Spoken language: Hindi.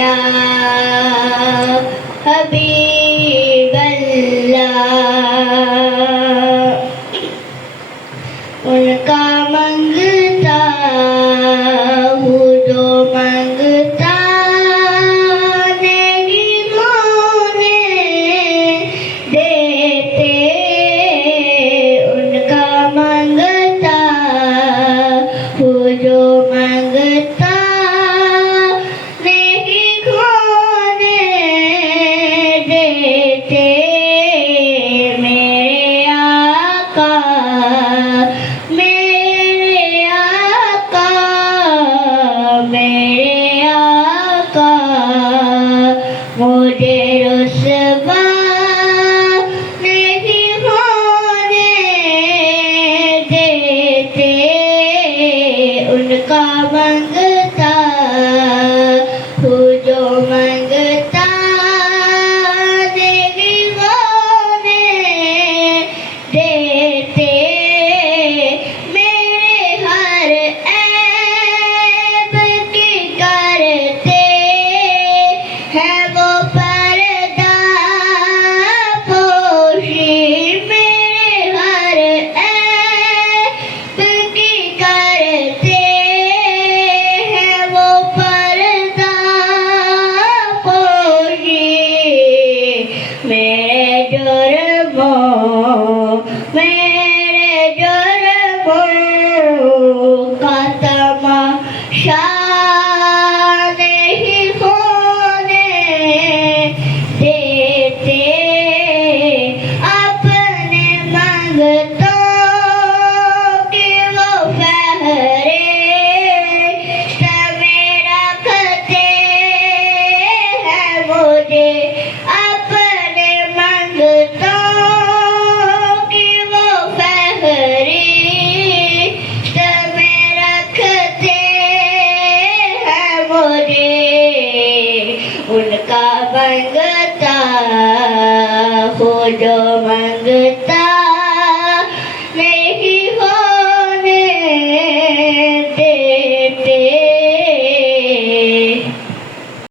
या हबीबल्लाह। उनका मंगता हूँ जो मंगता नहीं होने देते। उनका मंगता हूँ जो मंगता नहीं होने देते। मेरे आका मेरे आका मेरे आका मुझे रुसवा नहीं होने देते। उनका मंगता हूँ जो मंगता नहीं होने देते। मेरे हर ऐब की करते हैं वो पर्दा पोशी। मेरे हर ऐब की करते हैं वो पर्दा पोशी। मेरे जुर्मों का तमाशा नहीं होने देते। अपने मंगतों की वो फहरिस्त में रखते हैं मुझे। अपने मंगतों की वो फहरिस्त में रखते हैं मुझे। उनका मंगता हूँ जो मंगता